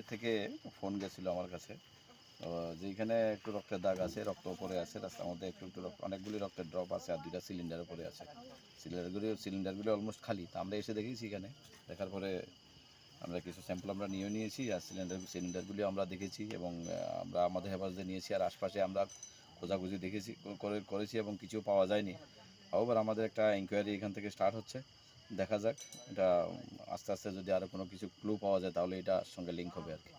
ইয়ে থেকে ফোন গেছিলো আমার কাছে, যেখানে একটু রক্তের দাগ আছে, রক্ত পড়ে আছে রাস্তার মধ্যে, একটু একটু অনেকগুলি রক্তের ড্রপ আছে, আর 2টা সিলিন্ডার পড়ে আছে। সিলিন্ডারগুলি অলমোস্ট খালি। তো আমরা এসে দেখেছি এখানে, দেখার পরে আমরা কিছু স্যাম্পল আমরা নিয়েছি, আর সিলিন্ডারগুলি আমরা দেখেছি, এবং আমরা আমাদের হেফাজতে নিয়েছি, আর আশপাশে আমরা খোঁজাখুঁজি করেছি এবং কিছু পাওয়া যায়নি। আবার আমাদের একটা ইনকোয়ারি এখান থেকে স্টার্ট হচ্ছে, দেখা যাক এটা আস্তে আস্তে যদি আরও কোনো কিছু ক্লু পাওয়া যায় তাহলে এটার সঙ্গে লিঙ্ক হবে আর কি।